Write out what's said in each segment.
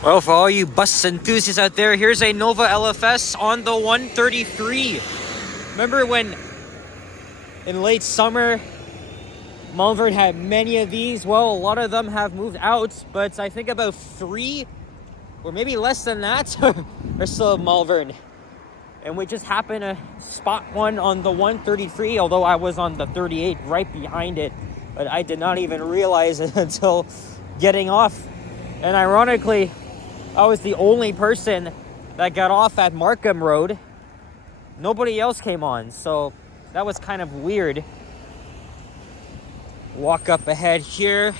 Well, for all you bus enthusiasts out there, here's a Nova LFS on the 133. Remember when in late summer, Malvern had many of these? Well, a lot of them have moved out, but I think about 3, or maybe less than that, are still in Malvern. And we just happened to spot one on the 133, although I was on the 38 right behind it. But I did not even realize it until getting off. And ironically, I was the only person that got off at Markham Road. Nobody else came on, so that was kind of weird. Walk up ahead here.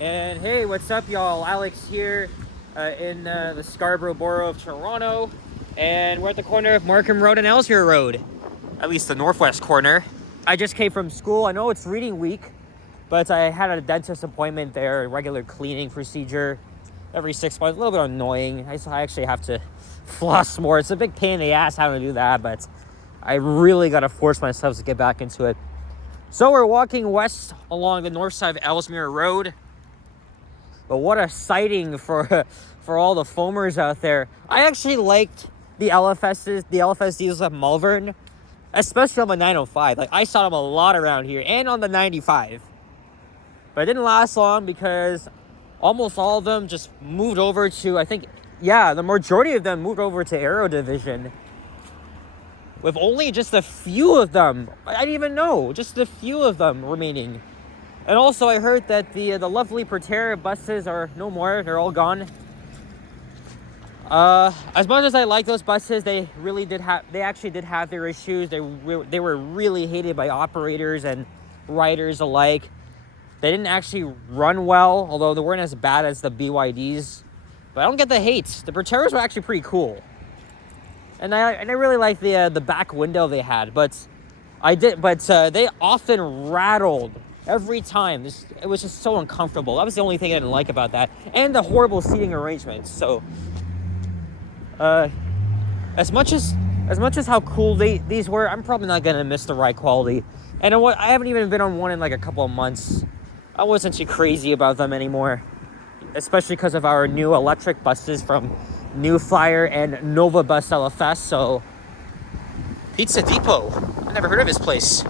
And hey, what's up, y'all? Alex here in the Scarborough borough of Toronto. And we're at the corner of Markham Road and Ellesmere Road. At least the northwest corner. I just came from school. I know it's reading week, but I had a dentist appointment there, a regular cleaning procedure every 6 months. A little bit annoying. I actually have to floss more. It's a big pain in the ass having to do that, but I really got to force myself to get back into it. So we're walking west along the north side of Ellesmere Road. But what a sighting for all the foamers out there. I actually liked the LFS diesels at Malvern, especially on the 905. Like, I saw them a lot around here and on the 95. But it didn't last long because almost all of them just moved over to, the majority of them moved over to Aero Division. With only just a few of them, I didn't even know, just a few of them remaining. And also I heard that the lovely Proterra buses are no more, they're all gone. As much as I like those buses, they actually did have their issues. They were really hated by operators and riders alike. They didn't actually run well, although they weren't as bad as the BYDs. But I don't get the hate. The Proterras were actually pretty cool. And I really liked the back window they had, but they often rattled every time. It was just so uncomfortable. That was the only thing I didn't like about that, and the horrible seating arrangements. So, as much as how cool these were, I'm probably not gonna miss the ride quality. And I haven't even been on one in like a couple of months. I wasn't too crazy about them anymore, especially because of our new electric buses from New Flyer and Nova Bus LFS. So, Pizza Depot. I never heard of this place.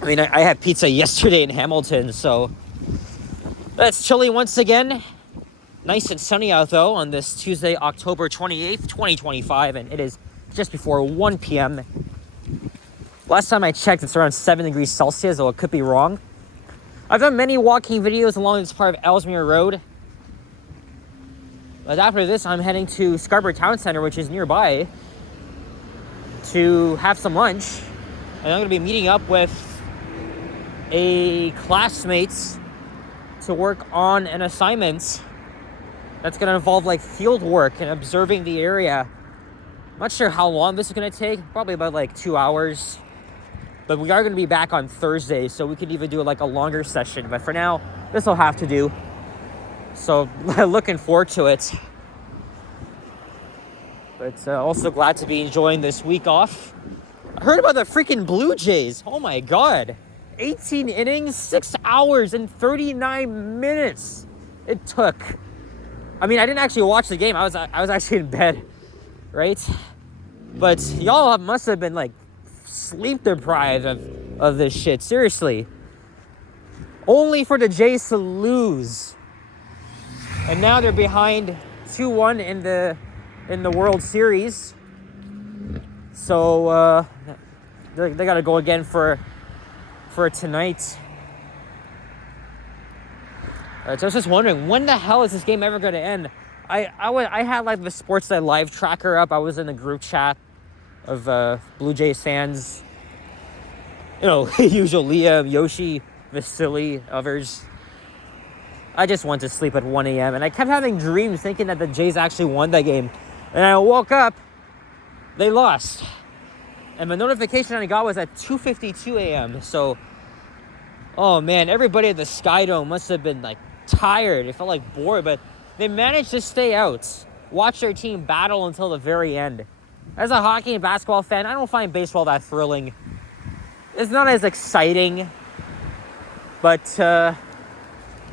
I mean, I had pizza yesterday in Hamilton, so that's chilly once again. Nice and sunny out, though, on this Tuesday, October 28th, 2025, and it is just before 1 p.m. Last time I checked, it's around 7 degrees Celsius, though it could be wrong. I've done many walking videos along this part of Ellesmere Road. But after this, I'm heading to Scarborough Town Center, which is nearby, to have some lunch. And I'm going to be meeting up with a classmate to work on an assignment that's going to involve like field work and observing the area. I'm not sure how long this is going to take, probably about like 2 hours. But we are going to be back on Thursday, so we could even do like a longer session. But for now, this will have to do. So looking forward to it. But also glad to be enjoying this week off. I heard about the freaking Blue Jays. Oh my God. 18 innings, 6 hours and 39 minutes it took. I mean, I didn't actually watch the game. I was actually in bed, right? But y'all must have been like sleep deprived of this shit. Seriously. Only for the Jays to lose. And now they're behind 2-1 in the World Series. So they got to go again for tonight. So I was just wondering, when the hell is this game ever going to end? I had like the Sportsnet live tracker up. I was in the group chat of Blue Jays fans. You know, usual Liam, Yoshi, Vasily, others. I just went to sleep at 1 a.m. and I kept having dreams thinking that the Jays actually won that game. And I woke up, they lost. And the notification I got was at 2:52 a.m. So, oh man, everybody at the Sky Dome must have been like tired. It felt like bored, but they managed to stay out, watch their team battle until the very end. As a hockey and basketball fan, I don't find baseball that thrilling. It's not as exciting, but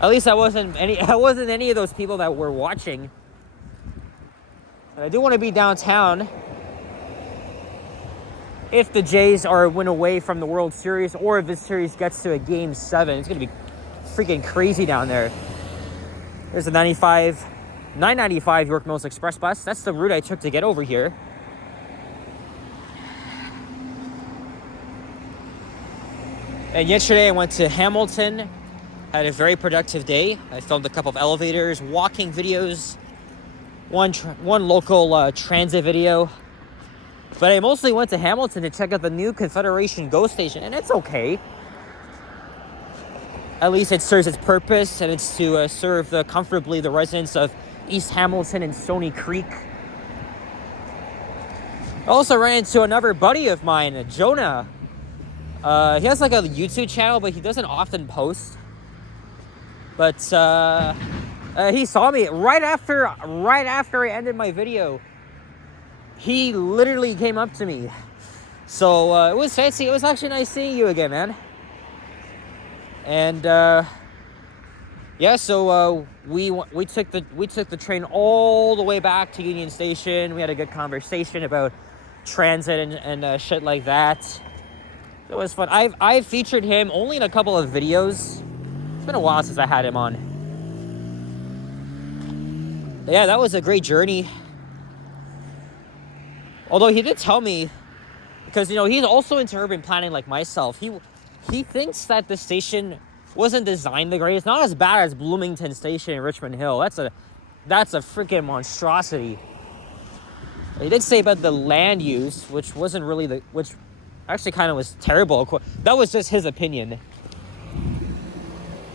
At least I wasn't any of those people that were watching. And I do want to be downtown if the Jays win away from the World Series, or if this series gets to a Game 7. It's going to be freaking crazy down there. There's a 995 York Mills Express bus. That's the route I took to get over here. And yesterday I went to Hamilton, had a very productive day. I filmed a couple of elevators, walking videos, one local transit video. But I mostly went to Hamilton to check out the new Confederation GO station, and it's okay. At least it serves its purpose, and it's to serve comfortably the residents of East Hamilton and Stony Creek. I also ran into another buddy of mine, Jonah. He has like a YouTube channel, but he doesn't often post. But he saw me right after I ended my video. He literally came up to me. So it was fancy. It was actually nice seeing you again, man. And yeah, so we took the train all the way back to Union Station. We had a good conversation about transit and shit like that. It was fun. I've featured him only in a couple of videos. It's been a while since I had him on. But yeah, that was a great journey. Although he did tell me, because he's also into urban planning like myself. He thinks that the station wasn't designed the greatest. Not as bad as Bloomington Station in Richmond Hill. That's a freaking monstrosity. He did say about the land use, which wasn't really which actually kind of was terrible. That was just his opinion.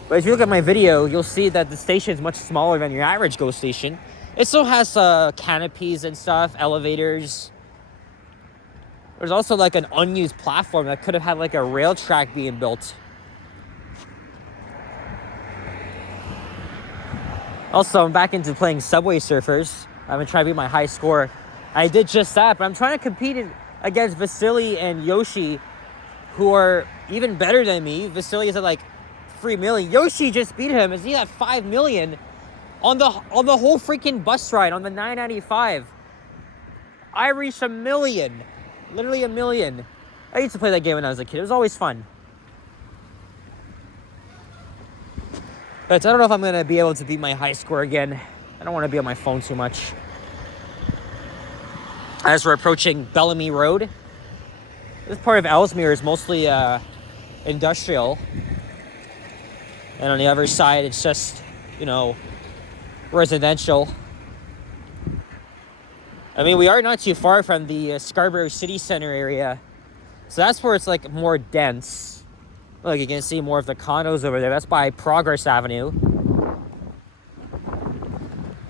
But if you look at my video, you'll see that the station is much smaller than your average GO station. It still has canopies and stuff, elevators. There's also like an unused platform that could have had like a rail track being built. Also, I'm back into playing Subway Surfers. I've been trying to beat my high score. I did just that, but I'm trying to compete against Vasily and Yoshi, who are even better than me. Vasily is at like 3 million. Yoshi just beat him. Is he at 5 million on the whole freaking bus ride on the 995? I reached 1 million. Literally 1 million. I used to play that game when I was a kid. It was always fun. But I don't know if I'm going to be able to beat my high score again. I don't want to be on my phone too much. As we're approaching Bellamy Road. This part of Ellesmere is mostly industrial. And on the other side, it's just, residential. I mean, we are not too far from the Scarborough City Center area. So that's where it's like more dense. Look, you can see more of the condos over there. That's by Progress Avenue.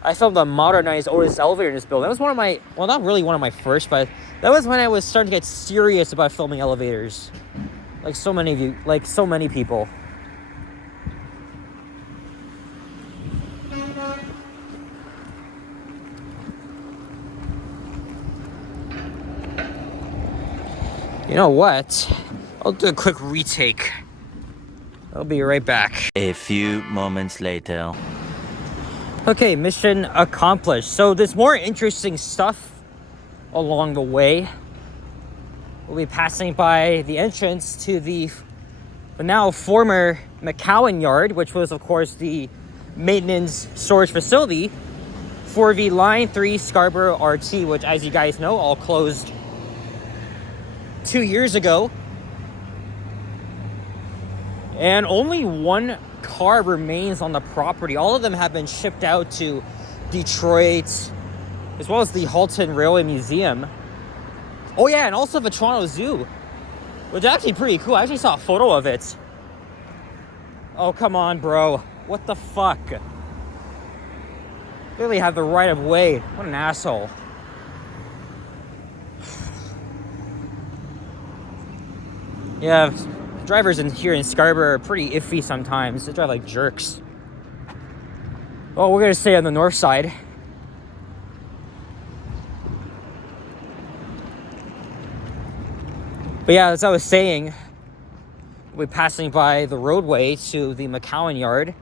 I filmed a modernized Otis elevator in this building. That was one of my, well, not really one of my first, but that was when I was starting to get serious about filming elevators. Like so many of you, like so many people. You know what? I'll do a quick retake. I'll be right back. A few moments later. Okay, mission accomplished. So there's more interesting stuff along the way. We'll be passing by the entrance to the now former McCowan Yard, which was, of course, the maintenance storage facility for the Line 3 Scarborough RT, which, as you guys know, all closed 2 years ago. And only one car remains on the property. All of them have been shipped out to Detroit, as well as the Halton Railway Museum. Oh yeah, and also the Toronto Zoo, which is actually pretty cool. I actually saw a photo of it. Oh, come on, bro. What the fuck? Clearly have the right of way. What an asshole. Yeah, drivers here in Scarborough are pretty iffy sometimes. They drive like jerks. Well, we're gonna stay on the north side. But yeah, as I was saying, we'll be passing by the roadway to the McCowan Yard.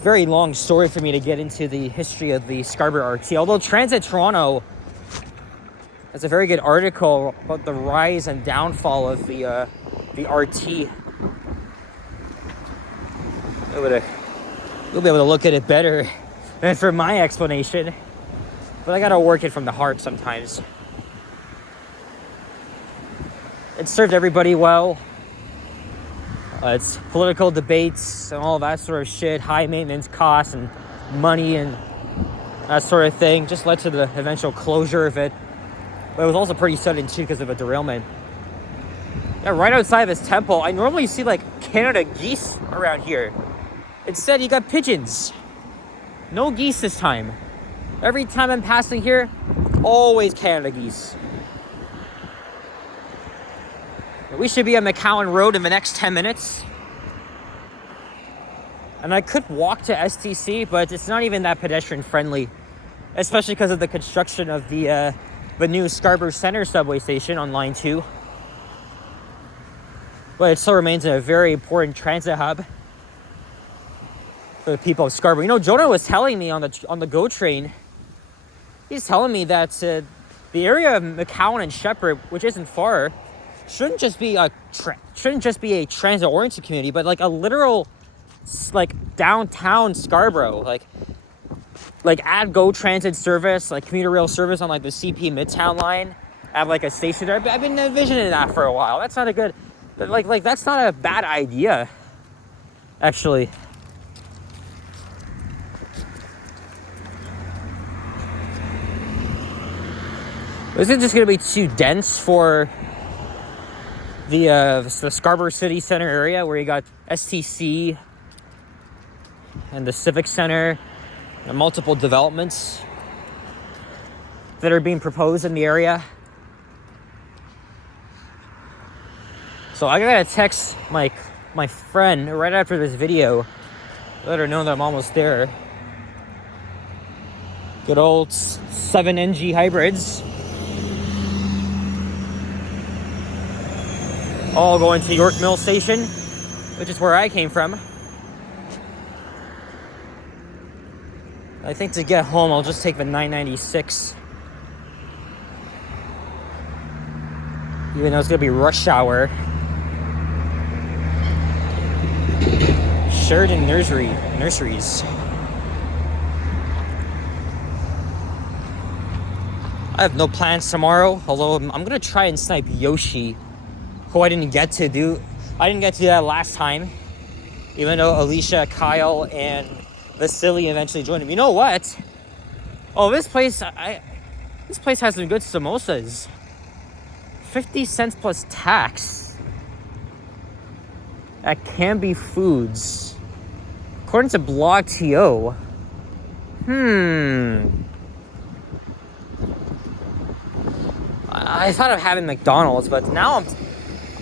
very long story for me to get into the history of the Scarborough RT. Although Transit Toronto has a very good article about the rise and downfall of the RT. You'll be able to look at it better than for my explanation. But I gotta work it from the heart sometimes. It served everybody well. It's political debates and all that sort of shit, high maintenance costs and money and that sort of thing just led to the eventual closure of it. But it was also pretty sudden too because of a derailment. Yeah, right outside of this temple, I normally see like Canada geese around here. Instead, you got pigeons. No geese this time. Every time I'm passing here, always Canada geese. We should be on McCowan Road in the next 10 minutes. And I could walk to STC, but it's not even that pedestrian friendly. Especially because of the construction of the new Scarborough Centre subway station on Line 2. But it still remains a very important transit hub for the people of Scarborough. You know, Jonah was telling me on the GO train, he's telling me that the area of McCowan and Shepherd, which isn't far, shouldn't just be a transit-oriented community, but like a literal, like downtown Scarborough, like add GO transit service, like commuter rail service on like the CP Midtown line, have like a station there. I've been envisioning that for a while. That's not a good, like that's not a bad idea, actually. Is it just gonna be too dense for the Scarborough City Center area where you got STC and the Civic Center and multiple developments that are being proposed in the area? So I gotta text my friend right after this video, let her know that I'm almost there. Good old 7NG hybrids. All going to York Mill Station, which is where I came from. I think to get home, I'll just take the 996. Even though it's gonna be rush hour. Sheridan Nurseries. I have no plans tomorrow, although I'm gonna try and snipe Yoshi, who I didn't get to do that last time, even though Alicia, Kyle, and Vasily eventually joined him. You know what? Oh, this place has some good samosas. 50 cents plus tax at Canby Foods, according to Blog TO. I thought of having McDonald's, but now I'm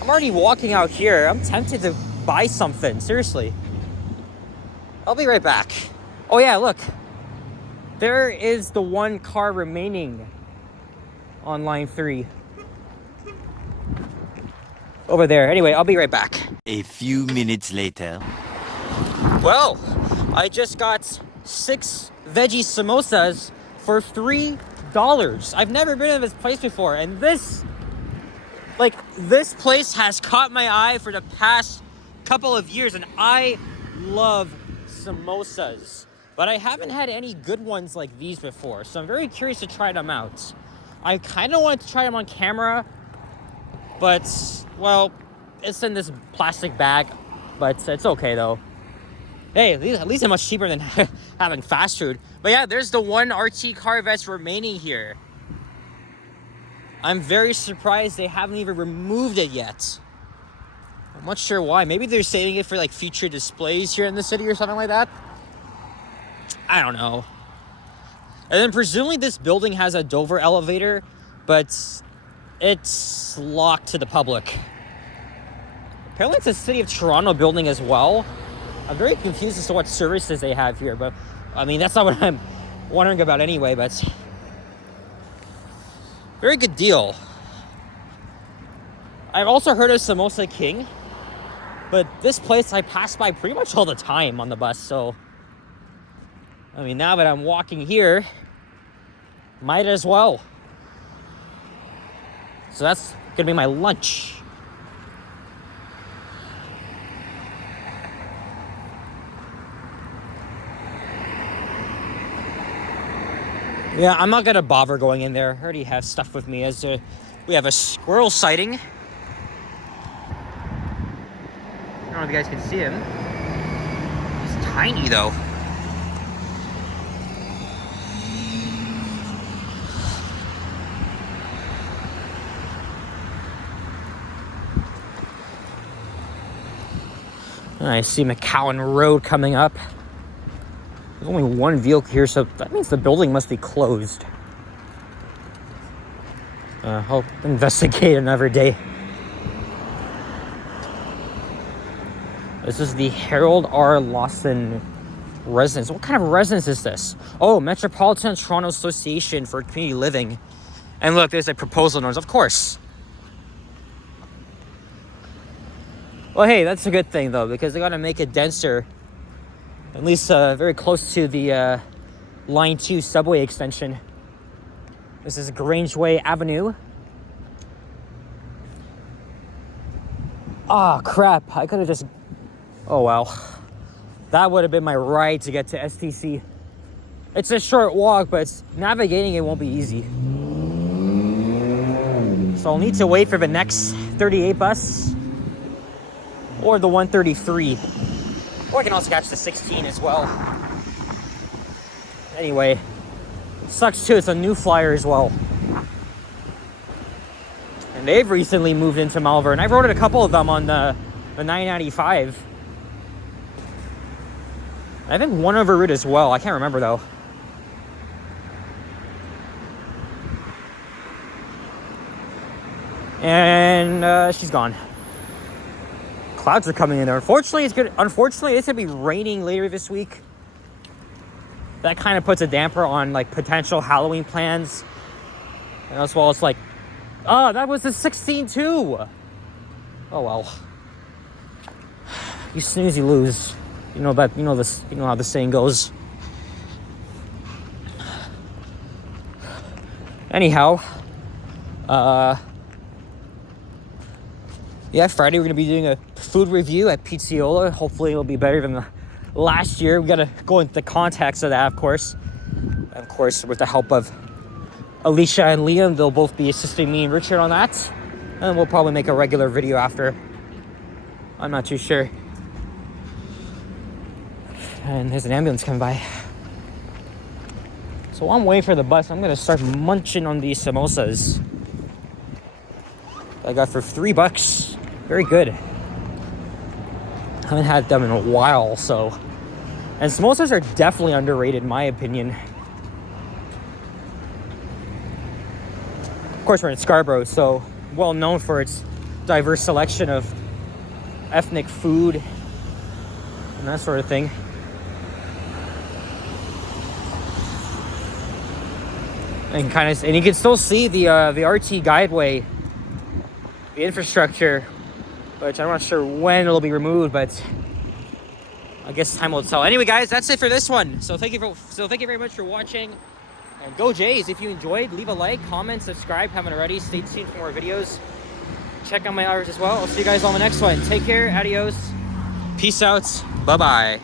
already walking out here. I'm tempted to buy something, seriously. I'll be right back. Oh yeah, look. There is the one car remaining on line 3. Over there. Anyway, I'll be right back. A few minutes later. Well, I just got 6 veggie samosas for $3. I've never been to this place before, and this place has caught my eye for the past couple of years, and I love samosas. But I haven't had any good ones like these before, so I'm very curious to try them out. I kind of wanted to try them on camera, but, well, it's in this plastic bag, but it's okay though. Hey, at least it's much cheaper than having fast food. But yeah, there's the one RT car that's remaining here. I'm very surprised they haven't even removed it yet. I'm not sure why. Maybe they're saving it for like future displays here in the city or something like that. I don't know. And then presumably this building has a Dover elevator, but it's locked to the public. Apparently it's a City of Toronto building as well. I'm very confused as to what services they have here, but I mean, that's not what I'm wondering about anyway, but very good deal. I've also heard of Samosa King, but this place I pass by pretty much all the time on the bus, so I mean, now that I'm walking here, might as well. So that's gonna be my lunch. Yeah, I'm not gonna bother going in there. I already have stuff with me. We have a squirrel sighting. I don't know if you guys can see him. He's tiny though. I see McCowan Road coming up. There's only one vehicle here, so that means the building must be closed. I'll investigate another day. This is the Harold R. Lawson residence. What kind of residence is this? Oh, Metropolitan Toronto Association for Community Living. And look, there's a proposal notice, of course. Well, hey, that's a good thing, though, because they got to make it denser. At least very close to the Line 2 subway extension. This is Grangeway Avenue. Oh, crap. I could have just... Oh, well. That would have been my ride to get to STC. It's a short walk, but navigating it won't be easy. So I'll need to wait for the next 38 bus. Or the 133. Or I can also catch the 16 as well. Anyway, it sucks too, it's a new flyer as well. And they've recently moved into Malvern. I rode a couple of them on the 995. I think one over route as well. I can't remember though. And she's gone. Clouds are coming in there. Unfortunately, it's gonna be raining later this week. That kind of puts a damper on like potential Halloween plans. And as well, it's like, oh, that was the 16 too. Oh well. You snooze, you lose. You know that. You know this. You know how the saying goes. Anyhow, yeah, Friday we're going to be doing a food review at Pizziola. Hopefully it'll be better than the last year. We got to go into the context of that, of course. And of course, with the help of Alicia and Liam, they'll both be assisting me and Richard on that. And we'll probably make a regular video after. I'm not too sure. And there's an ambulance coming by. So while I'm waiting for the bus, I'm going to start munching on these samosas I got for $3. Very good. I haven't had them in a while, so. And samosas are definitely underrated, in my opinion. Of course, we're in Scarborough, so well known for its diverse selection of ethnic food and that sort of thing. And you can still see the RT guideway, the infrastructure, which I'm not sure when it'll be removed, but I guess time will tell. Anyway, guys, that's it for this one. So thank you very much for watching. And go Jays! If you enjoyed, leave a like, comment, subscribe. Haven't already. Stay tuned for more videos. Check out my hours as well. I'll see you guys on the next one. Take care. Adios. Peace out. Bye bye.